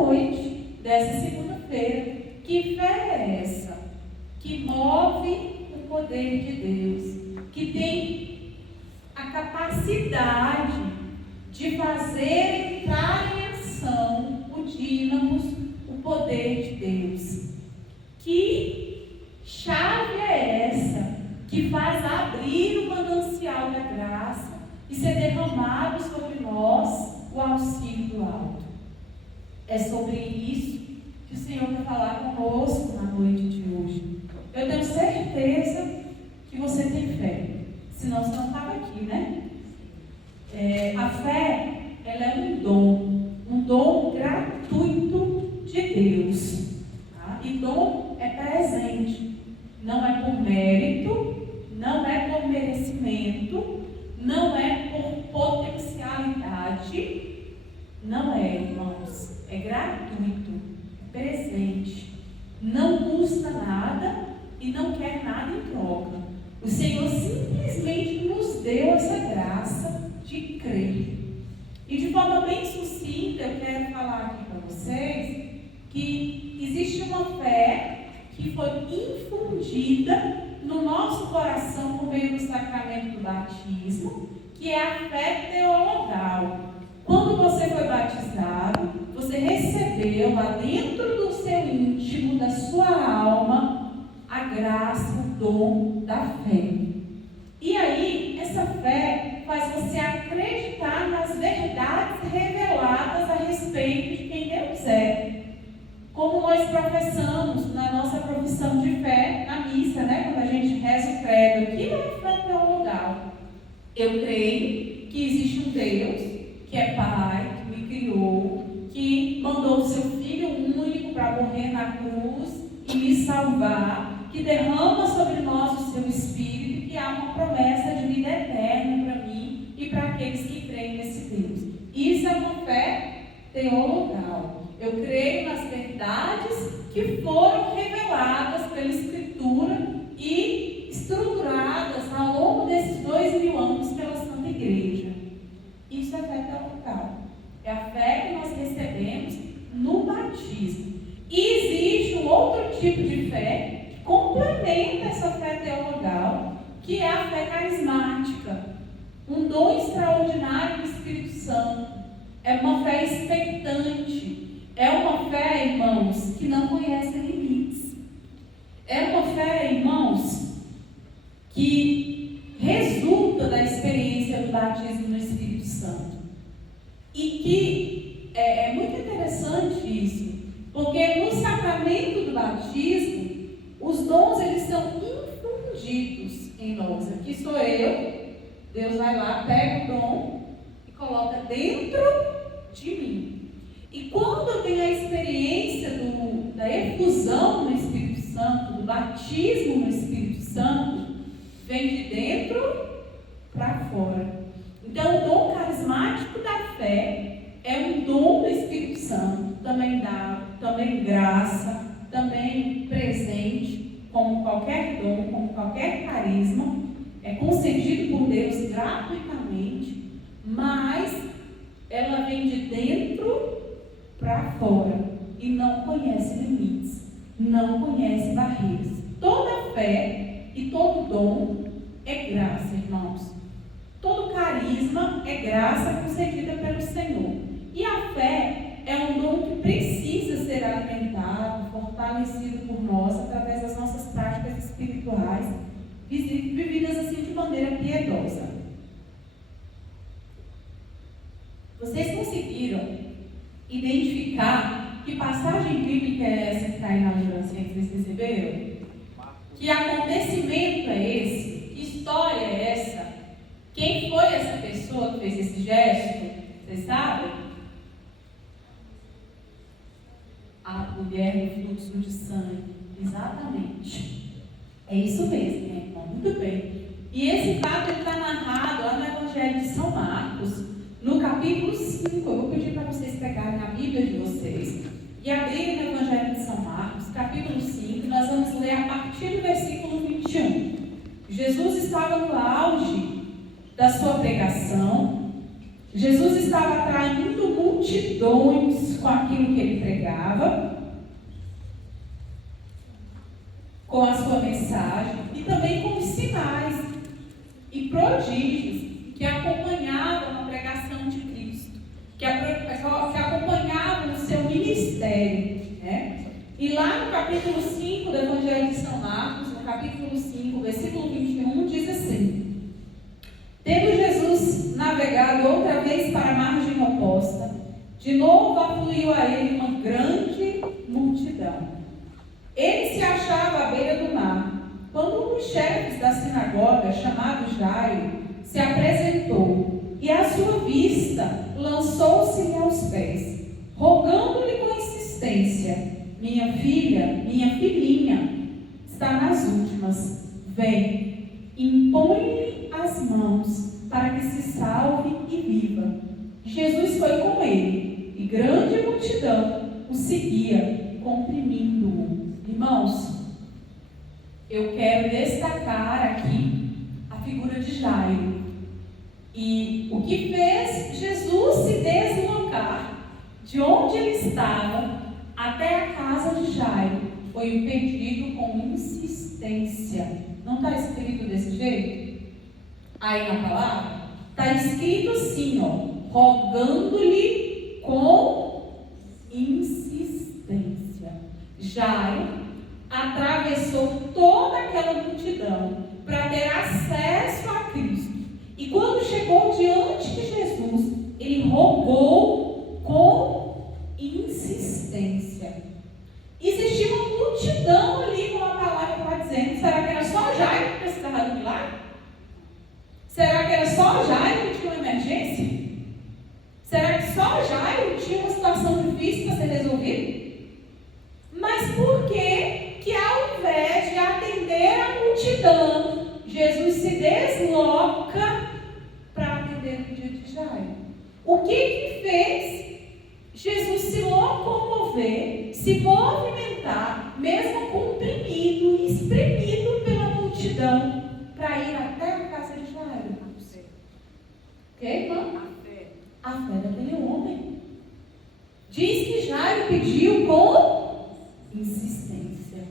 noite dessa segunda-feira. Que fé é essa? Que move o poder de Deus, que tem a capacidade de fazer entrar em ação o dínamos, o poder de Deus. Que chave é essa que faz abrir o manancial da graça e ser derramado sobre nós o auxílio do alto? É sobre isso que o Senhor quer falar conosco na noite de hoje. Eu tenho certeza que você tem fé, senão você não estava aqui, né? A fé, ela é um dom gratuito de Deus, tá? E dom é presente, não é por mérito, não é por merecimento, não é por potencialidade, não é, irmãos, é gratuito, é presente, não custa nada e não quer nada em troca. O Senhor simplesmente nos deu essa graça de crer. E de forma bem sucinta, eu quero falar aqui para vocês que existe uma fé que foi infundida no nosso coração por meio do sacramento do batismo, que é a fé teologal. Quando você foi batizado, você recebeu lá dentro do seu íntimo, da sua alma, a graça, o dom da fé. E aí, essa fé faz você acreditar nas verdades reveladas a respeito de quem Deus é. Como nós professamos na nossa profissão de fé, na missa, né? Quando a gente reza o credo, aquilo é fé teologal. Eu creio que existe um Deus que é Pai, que me criou, que mandou o seu Filho único para morrer na cruz e me salvar, que derrama sobre nós o seu Espírito, que há uma promessa de vida eterna para mim e para aqueles que creem nesse Deus. Isso é uma fé teologal. Eu creio nas verdades que foram reveladas pela Escritura e estruturadas ao longo desses 2000 anos pela Santa Igreja. Isso é fé teologal. É a fé que nós recebemos no batismo. E existe um outro tipo de fé que complementa essa fé teologal, que é a fé carismática. Um dom extraordinário do Espírito Santo. É uma fé expectante. É uma fé, irmãos, que não conhece limites. É uma fé, irmãos, que resulta da experiência do batismo no Espírito Santo. E que é muito interessante isso, porque no sacramento do batismo, os dons eles são infundidos em nós. Aqui sou eu, Deus vai lá, pega o dom e coloca dentro de mim. E quando eu tenho a experiência da efusão no Espírito Santo, do batismo no Espírito Santo, vem de dentro para fora. Então, o dom carismático da fé é um dom do Espírito Santo, também dado, também graça, também presente, como qualquer dom, como qualquer carisma, é concedido por Deus gratuitamente, mas ela vem de dentro para fora e não conhece limites, não conhece barreiras. Toda fé e todo dom é graça, irmãos. Todo carisma é graça concedida pelo Senhor. E a fé é um dom que precisa ser alimentado, fortalecido por nós através das nossas práticas espirituais, vividas assim de maneira piedosa. Vocês conseguiram identificar que passagem bíblica é essa que está aí na lembrança que vocês receberam? Que acontecimento é esse? Que história é essa? Quem foi essa pessoa que fez esse gesto? Vocês sabem? A mulher no fluxo de sangue. Exatamente. É isso mesmo, né, irmão? Muito bem. E esse fato está narrado lá no Evangelho de São Marcos, no capítulo 5, eu vou pedir para vocês pegarem a Bíblia de vocês e abrirem no Evangelho de São Marcos, capítulo 5, nós vamos ler a partir do versículo 21. Jesus estava no auge da sua pregação, Jesus estava atraindo multidões com aquilo que ele pregava. com a sua mensagem e também com os sinais e prodígios que acompanhavam a pregação de Cristo, que acompanhavam o seu ministério, né? E lá no capítulo 5 do Evangelho de São Marcos, no capítulo 5, versículo 21, diz assim: tendo Jesus navegado outra vez para a margem oposta, de novo afluiu a ele uma grande multidão. Ele se achava à beira do mar, quando um dos chefes da sinagoga, chamado Jairo, se apresentou e, à sua vista, lançou-se-lhe aos pés, rogando-lhe com insistência: minha filhinha, está nas últimas. Vem, impõe-lhe as mãos para que se salve e viva. Jesus foi com ele, e grande multidão o seguia, comprimindo-o. Irmãos, eu quero destacar aqui a figura de Jairo. E o que fez Jesus se deslocar de onde ele estava até a casa de Jairo foi um pedido com insistência. Não está escrito desse jeito? Aí na palavra? Está escrito assim, ó, rogando-lhe com insistência. Jairo atravessou toda aquela multidão para ter acesso a Cristo. E quando chegou diante de Jesus, ele rogou com insistência. Existia uma multidão ali, como a palavra está dizendo. Será que era só Jairo que precisava do milagre? Será que era só Jairo que tinha uma emergência? Será que só Jairo tinha uma situação difícil para ser resolvida? Mas por que ao invés de atender a multidão, Jesus se desloca para atender o pedido de Jairo? O que fez Jesus se locomover, se movimentar, mesmo comprimido e espremido pela multidão, para ir até a casa de Jairo? Ok, irmão? A fé daquele homem. Diz que Jairo pediu com insistência.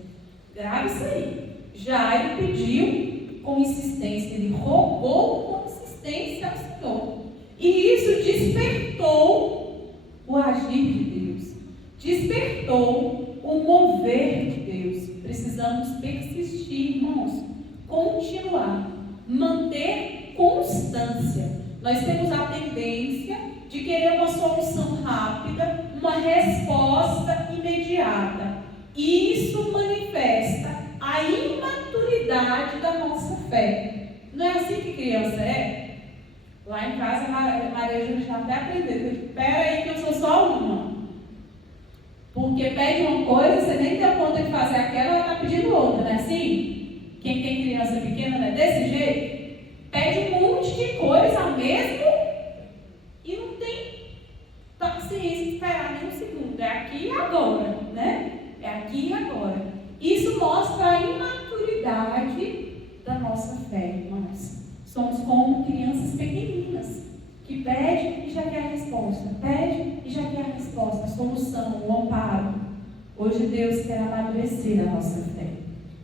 Grave isso aí. Jairo pediu com insistência. Ele rogou com insistência ao Senhor. E isso despertou o agir de Deus. Despertou o mover de Deus. Precisamos persistir, irmãos. Continuar. Manter constância. Nós temos a tendência de querer uma solução rápida, uma resposta imediata. E isso manifesta a imaturidade da nossa fé. Não é assim que criança é? Lá em casa, a Maria Júlia já até aprendeu. Espera aí que eu sou só uma. Porque pede uma coisa, você nem deu conta de fazer aquela, ela está pedindo outra, não é assim? Quem tem criança pequena não é desse jeito? Pede um monte de coisa mesmo e não tem paciência de esperar nem um segundo. É aqui e agora, né? É aqui e agora. Isso mostra a imaturidade da nossa fé, irmãos. Somos como crianças pequeninas que pedem e já quer a resposta. Pede e já quer a resposta, a solução, o amparo. Hoje Deus quer amadurecer a nossa fé.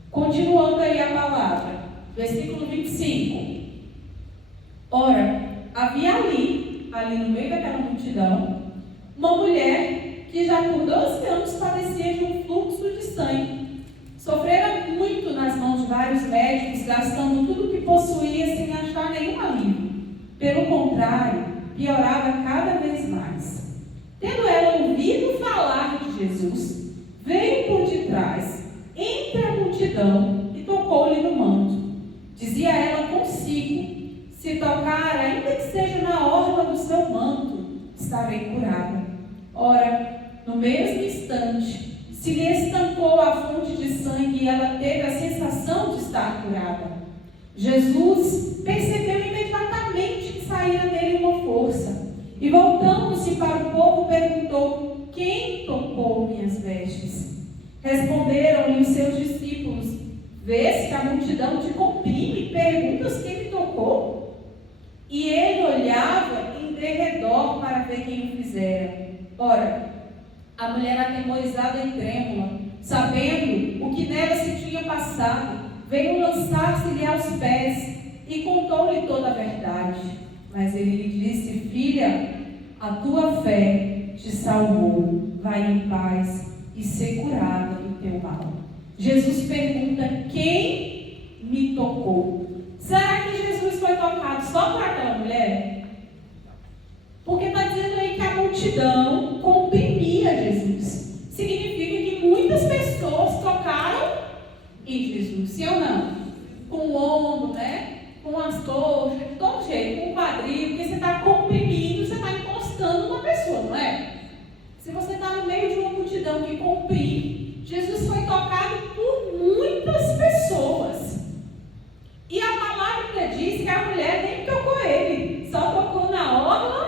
Continuando aí a palavra, versículo 25. Ora, havia ali no meio daquela multidão, uma mulher que já por 12 anos padecia de um fluxo de sangue. Sofrera muito nas mãos de vários médicos, gastando tudo o que possuía sem achar nenhum alívio. Pelo contrário, piorava cada vez mais. Tendo ela ouvido falar de Jesus, veio por detrás, entre a multidão, e tocou-lhe no manto. Dizia ela consigo: se tocar, ainda que seja na orla do seu manto, estarei curada. Ora, no mesmo instante, se lhe estancou a fonte de sangue e ela teve a sensação de estar curada. Jesus percebeu imediatamente que saíra dele uma força e, voltando-se para o povo, perguntou: quem tocou minhas vestes? Responderam-lhe os seus discípulos: vês que a multidão te comprime e perguntas quem lhe tocou? E ele olhava em derredor para ver quem o fizera. Ora, a mulher atemorizada e trêmula sabendo o que nela se tinha passado, veio lançar-se-lhe aos pés e contou-lhe toda a verdade. Mas ele lhe disse: filha, a tua fé te salvou, vai em paz e ser curada do teu mal. Jesus pergunta: quem me tocou? Será que Jesus foi tocado só por aquela mulher? Porque está dizendo aí que a multidão comprimia Jesus. Significa que muitas pessoas tocaram em Jesus, sim ou não? Com o ombro, né? Com as coxas, de todo jeito, com o quadril, porque você está comprimindo, você está encostando numa pessoa, não é? Se você está no meio de uma multidão que comprime, Jesus foi tocado por muitas pessoas. E a palavra diz que a mulher nem tocou ele, só tocou na orla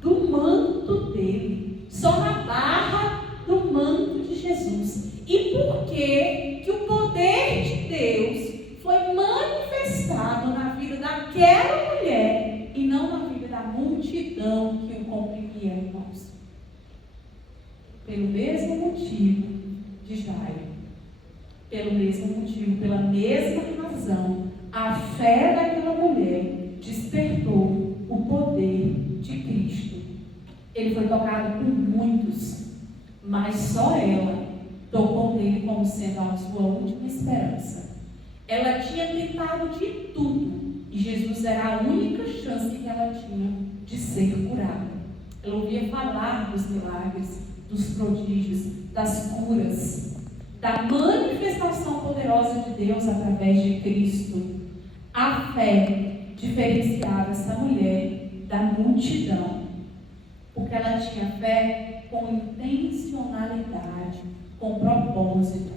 do manto dele, só na barra do manto de Jesus. E por que o poder de Deus foi manifestado na vida daquela mulher e não na vida da multidão que o comprimia, irmãos? Pelo mesmo motivo de Jairo, pelo mesmo motivo, pela mesma razão, a fé daquela mulher despertou o poder de Cristo. Ele foi tocado por muitos, mas só ela tocou nele como sendo a sua última esperança. Ela tinha tentado de tudo e Jesus era a única chance que ela tinha de ser curada. Ela ouvia falar dos milagres, dos prodígios, das curas, da manifestação poderosa de Deus através de Cristo. A fé diferenciava essa mulher da multidão, porque ela tinha fé com intencionalidade, com propósito.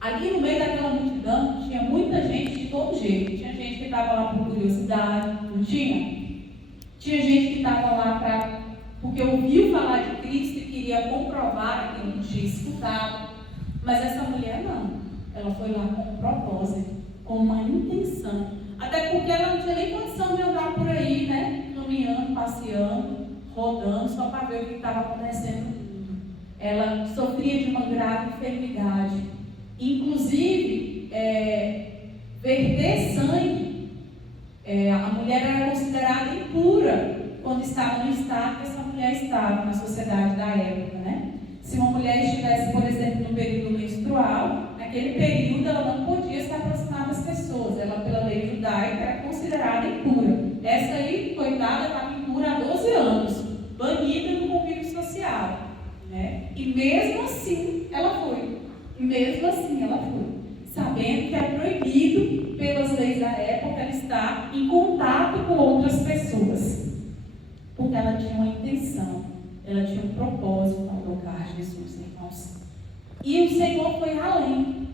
Ali no meio daquela multidão tinha muita gente de todo jeito. Tinha gente que estava lá por curiosidade, não tinha? Tinha gente que estava lá porque ouviu falar de Cristo e queria comprovar aquilo que tinha escutado. Mas essa mulher não. Ela foi lá com um propósito, com uma intenção. Até porque ela não tinha nem condição de andar por aí, né? Caminhando, passeando, rodando, só para ver o que estava acontecendo no mundo. Ela sofria de uma grave enfermidade. Inclusive, verter sangue, a mulher era considerada impura quando estava no estado que essa mulher estava na sociedade da época, né? Se uma mulher estivesse, por exemplo, no período menstrual, naquele período ela não podia se aproximar das pessoas. Ela, pela lei judaica, era considerada impura. Essa aí, coitada, estava impura há 12 anos, banida do convívio social, né? E mesmo assim ela foi. Sabendo que é proibido pelas leis da época ela estar em contato com outras pessoas. Porque ela tinha uma intenção, ela tinha um propósito ao tocar Jesus, irmãos. E o Senhor foi além,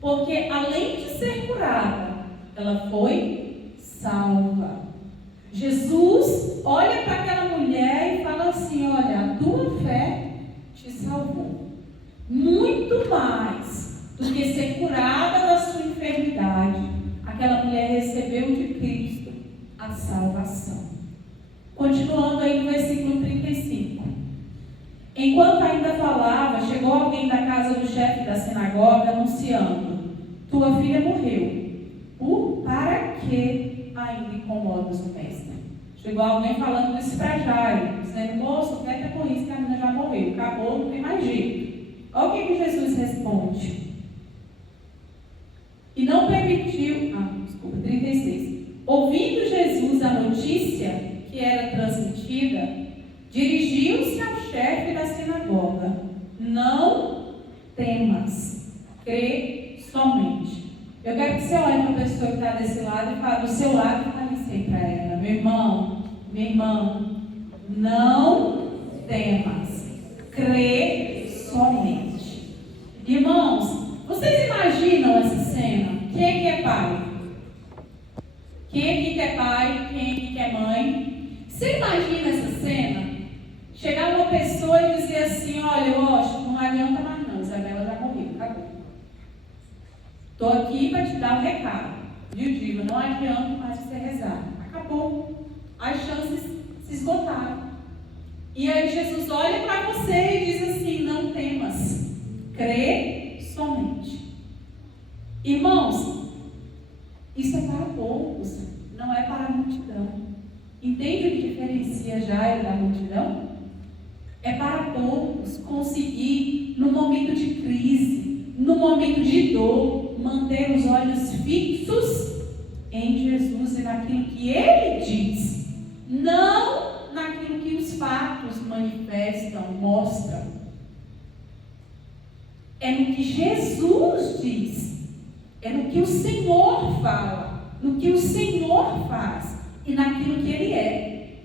porque além de ser curada, ela foi salva. Jesus olha para aquela mulher e fala assim: olha, a tua fé te salvou. Muito mais do que ser curada da sua enfermidade, aquela mulher recebeu de Cristo a salvação. Continuando aí no versículo 35. Enquanto ainda falava, chegou alguém da casa do chefe da sinagoga anunciando: tua filha morreu. Para que ainda incomodas o mestre? Chegou alguém falando isso para Jairo, dizendo: moço, quieta com isso que a menina já morreu, acabou, não tem mais jeito. Olha o que Jesus responde. E não permitiu, 36. Ouvindo Jesus a notícia que era transmitida, dirigiu-se ao chefe da sinagoga: não temas, crê somente. Eu quero que você olhe para a pessoa que está desse lado e fale do seu lado e fale assim para ela: meu irmão, minha irmã, não temas, crê somente. Irmãos, vocês imaginam essa cena? Quem é que é pai? Quem aqui que é pai? Quem aqui que é mãe? Você imagina essa cena? Chegar uma pessoa e dizer assim: olha, Washington, não adianta mais não, Isabela já morreu, acabou. Estou aqui para te dar um recado. Viu, Diva? Não adianta mais você rezar. Acabou. As chances se esgotaram. E aí Jesus olha para você e diz assim: não temas, crê de dor, manter os olhos fixos em Jesus e naquilo que Ele diz, não naquilo que os fatos manifestam, mostram. É no que Jesus diz, é no que o Senhor fala, no que o Senhor faz e naquilo que Ele é.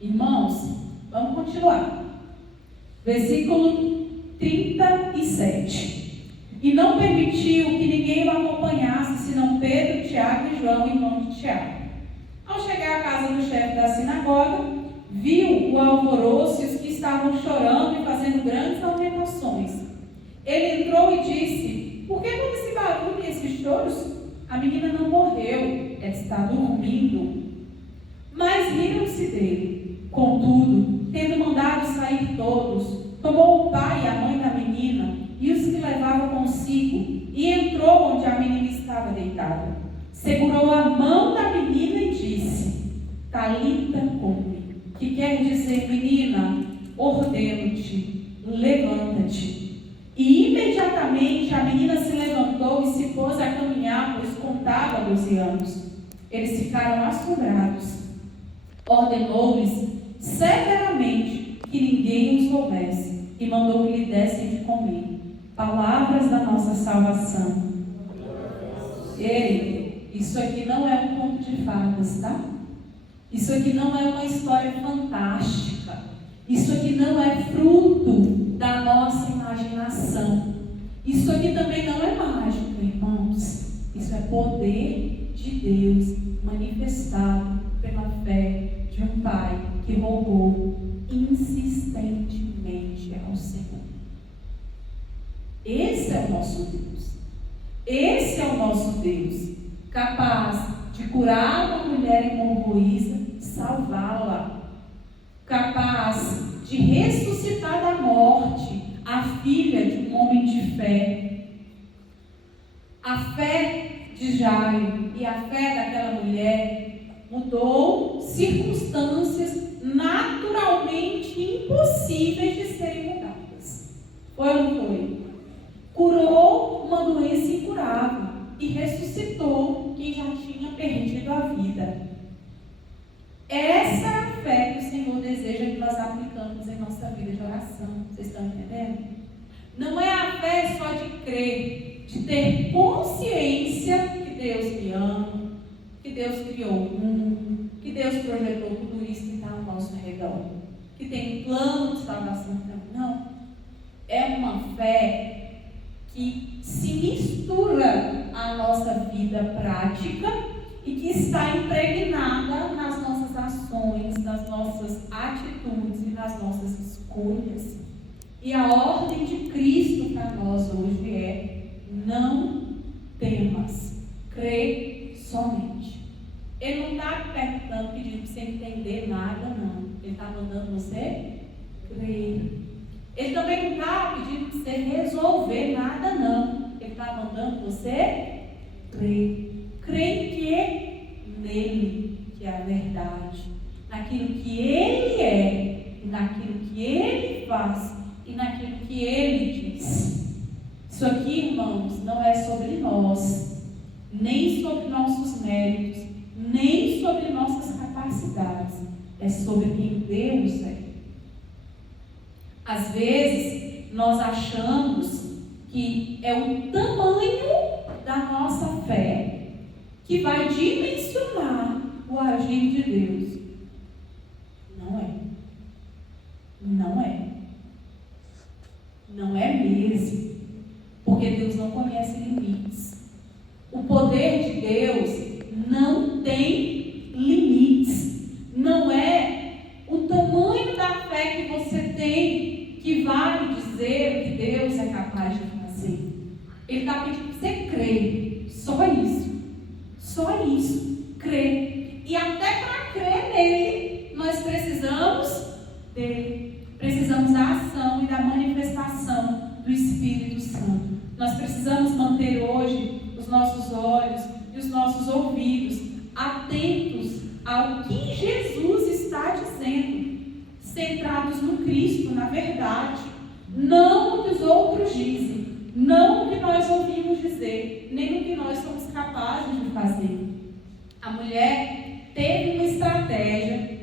Irmãos, vamos continuar. Versículo 37. E não permitiu que ninguém o acompanhasse, senão Pedro, Tiago e João, irmão de Tiago. Ao chegar à casa do chefe da sinagoga, viu o alvoroço e os que estavam chorando e fazendo grandes lamentações. Ele entrou e disse: por que todo esse barulho e esses choros? A menina não morreu, ela está dormindo. Mas riram-se dele. Contudo, tendo mandado sair todos, tomou o pai e a mãe da menina e os que levava consigo, e entrou onde a menina estava deitada. Segurou a mão da menina e disse: Talita cumi, que quer dizer: menina, ordeno-te, levanta-te. E imediatamente a menina se levantou e se pôs a caminhar, pois contava 12 anos. Eles ficaram assombrados. Ordenou-lhes severamente que ninguém os houvesse e mandou que lhe dessem de comer. Palavras da nossa salvação. Ei, isso aqui não é um conto de fadas, tá? Isso aqui não é uma história fantástica. Isso aqui não é fruto da nossa imaginação. Isso aqui também não é mágica, irmãos. Isso é poder de Deus manifestado pela fé de um pai que rogou insistentemente ao Senhor. Esse é o nosso Deus. Esse é o nosso Deus, capaz de curar uma mulher hemorroísa, salvá-la, capaz de ressuscitar da morte a filha de um homem de fé. A fé de Jairo e a fé daquela mulher mudou circunstâncias naturalmente impossíveis de serem mudadas. Foi ou não foi? Curou uma doença incurável e ressuscitou quem já tinha perdido a vida. Essa é a fé que o Senhor deseja que nós aplicamos em nossa vida de oração. Vocês estão entendendo? Não é a fé só de crer, de ter consciência que Deus me ama, que Deus criou o mundo, que Deus projetou tudo isso que está ao nosso redor, que tem um plano de salvação. Não. É uma fé que se mistura à nossa vida prática e que está impregnada nas nossas ações, nas nossas atitudes e nas nossas escolhas. E a ordem de Cristo para nós hoje é: não temas, crê somente. Ele não está perguntando, pedindo para você entender nada, não. Ele está mandando você crer. Ele também não está pedindo para você resolver nada, não. Ele está mandando você crer. Crer em quê? Nele, que é a verdade. Naquilo que Ele é, e naquilo que Ele faz, e naquilo que Ele diz. Isso aqui, irmãos, não é sobre nós, nem sobre nossos méritos, nem sobre nossas capacidades. É sobre quem Deus é. Às vezes, nós achamos que é o tamanho da nossa fé que vai dimensionar o agir de Deus. Não é. Não é. Não é mesmo. Porque Deus não conhece limites. O poder de Deus não tem limites. Não é o tamanho da fé que você tem que vai dizer o que Deus é capaz de fazer. Ele está pedindo que você crê. Só isso. Só isso. Crer. E até para crer nele, nós precisamos dele. Precisamos da ação e da manifestação do Espírito Santo. Nós precisamos manter hoje os nossos olhos e os nossos ouvidos atentos ao que Jesus está dizendo, centrados no Cristo, na verdade, não no que os outros dizem, não no que nós ouvimos dizer, nem no que nós somos capazes de fazer. A mulher teve uma estratégia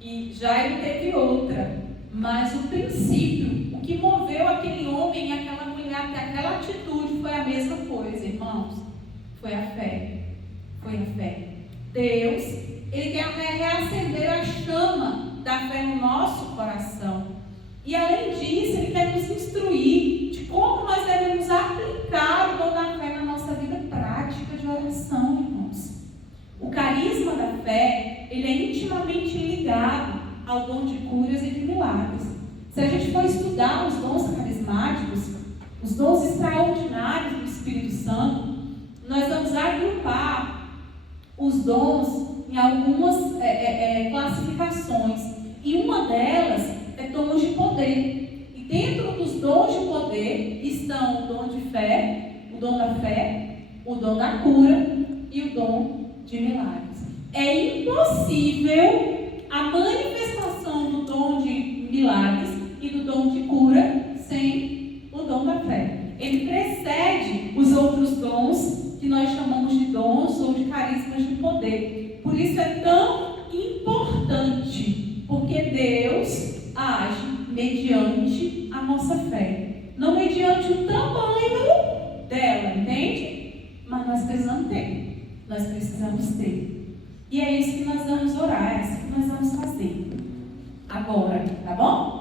e Jairo teve outra, mas o princípio, o que moveu aquele homem e aquela mulher até aquela atitude foi a mesma coisa, irmãos. Foi a fé. Foi a fé. Deus, Ele quer reacender a chama da fé no nosso coração. E além disso, Ele quer nos instruir de como nós devemos aplicar o dom da fé na nossa vida prática de oração, irmãos. O carisma da fé, ele é intimamente ligado ao dom de curas e de milagres. Se a gente for estudar os dons carismáticos, os dons extraordinários do Espírito Santo, nós vamos agrupar os dons em algumas classificações. E uma delas é dons de poder. E dentro dos dons de poder estão o dom de fé, o dom da fé, o dom da cura e o dom de milagres. É impossível a manifestação do dom de milagres e do dom de cura sem o dom da fé. Ele precede os outros dons que nós chamamos de dons ou de carismas de poder. Por isso é tão importante, porque Deus age mediante a nossa fé, não mediante o tamanho dela, entende? Mas nós precisamos ter. Nós precisamos ter. E é isso que nós vamos orar, é isso que nós vamos fazer agora, tá bom?